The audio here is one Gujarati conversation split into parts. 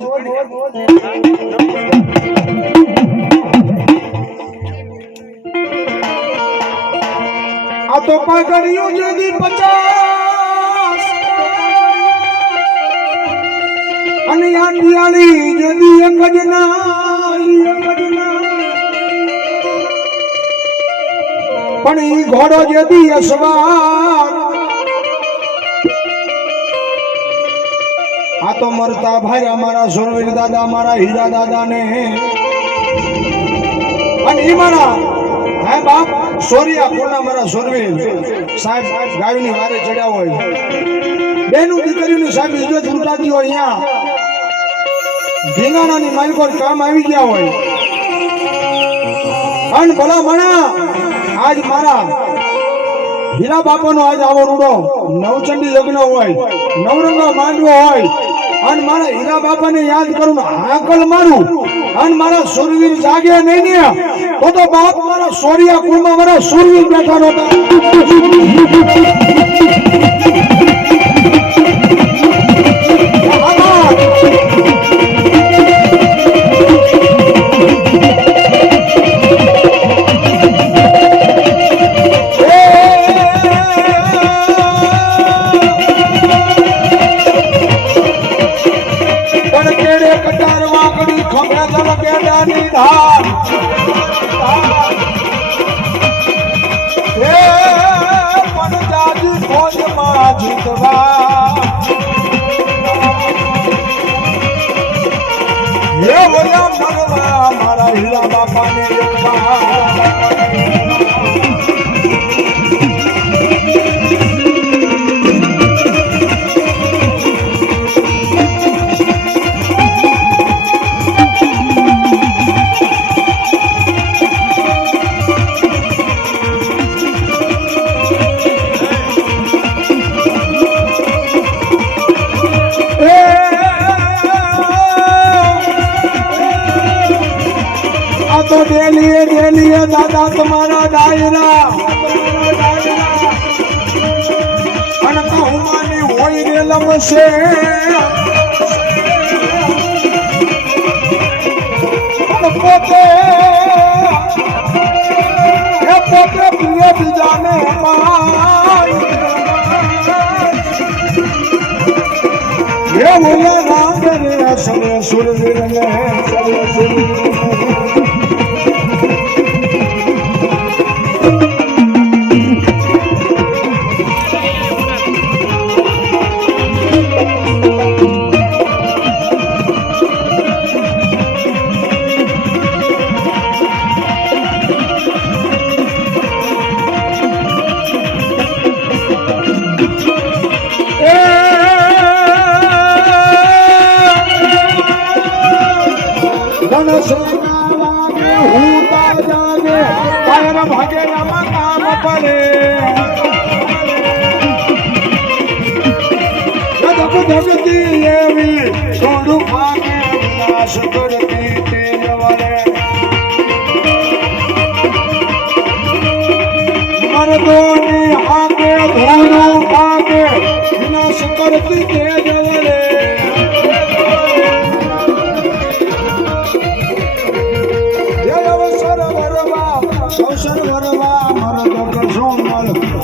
આ તો પાઘડિયું જદી 50 અને આ દિયાળી જદી એક જ ના પણ ઈ ઘોડો જદી અસવાર આ તો મરતા ભાઈ અમારા સુરવીર દાદા અમારા હીરા દાદા ને અને ઈ મારા હે બાપ સોરિયા કોના મારા સુરવીર સાહેબ ગાયની વારે ચડ્યા હોય બેનું દીકરીઓની સાહેબ ઇજ્જત લૂંટાતી હોય અહીંયા ઢીંગાણાની માલિકો કામ આવી ગયા હોય અને ભલા મણા આજ મારા હીરા બાપાનો આજ આવો રૂડો નવચંડી યજ્ઞ હોય નવરંગો માંડવો હોય અને મારા હીરા બાપાને યાદ કરું હાકલ મારું અને મારા સુરવીર જાગે નહીં ને તો બાપ મારા સોરિયા કુળમાં મારા સુરવીર બેઠા નહોતા મારા હીરા બાપાને डेलिए दादा तुम्हारा डायरा अनकहुमानी होई गेलम से पोते प्रिय जाने ये बोला राम रे असले सुरवीर ने भागे काम पड़े जगती छोड़ू भागे विनाश करती तेज वाले मर्दोनी आगे धूलू भागे विनाश करती तेज वाले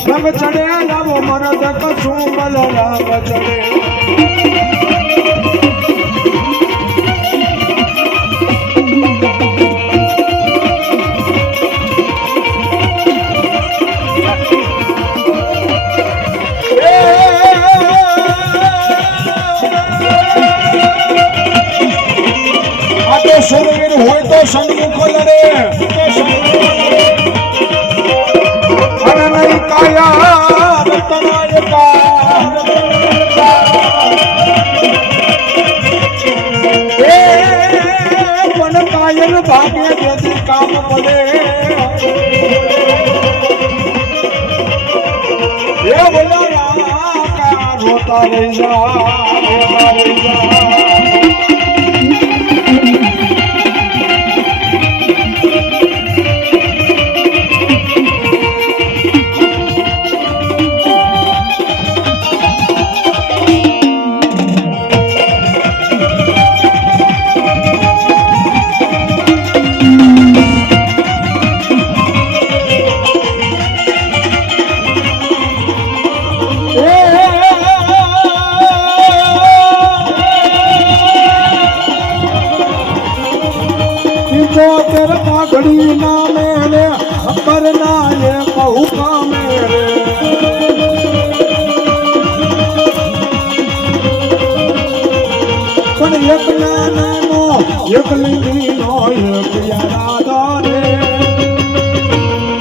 रंग चढ़े लाभ मरद कसुंबल रंग चढ़े आगे सुरवीर हुए तो सन्मुख लड़े काया रतनायका पण कायल भागे यदि काम पड़े ये बोला का रोता रह जा ચડી ના મેરે અકબર ના એ કહું કામે રે પણ એક નાનો એક લીલીનો એક યારા રે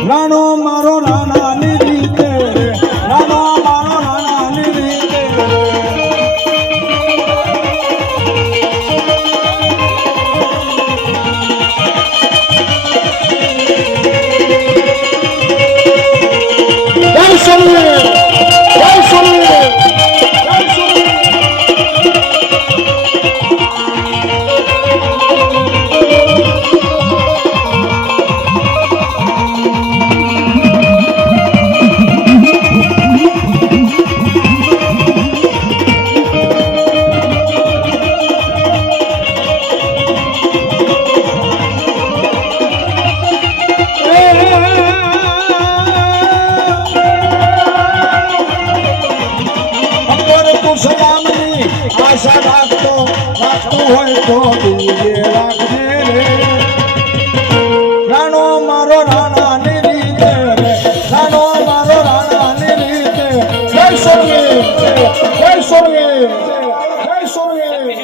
રાણો મારો રાણાની રીતે રે રાણો મારો રાણાની રીતે જય સોની જય સોની જય સોની સલામની આશા રાખતો હોય તો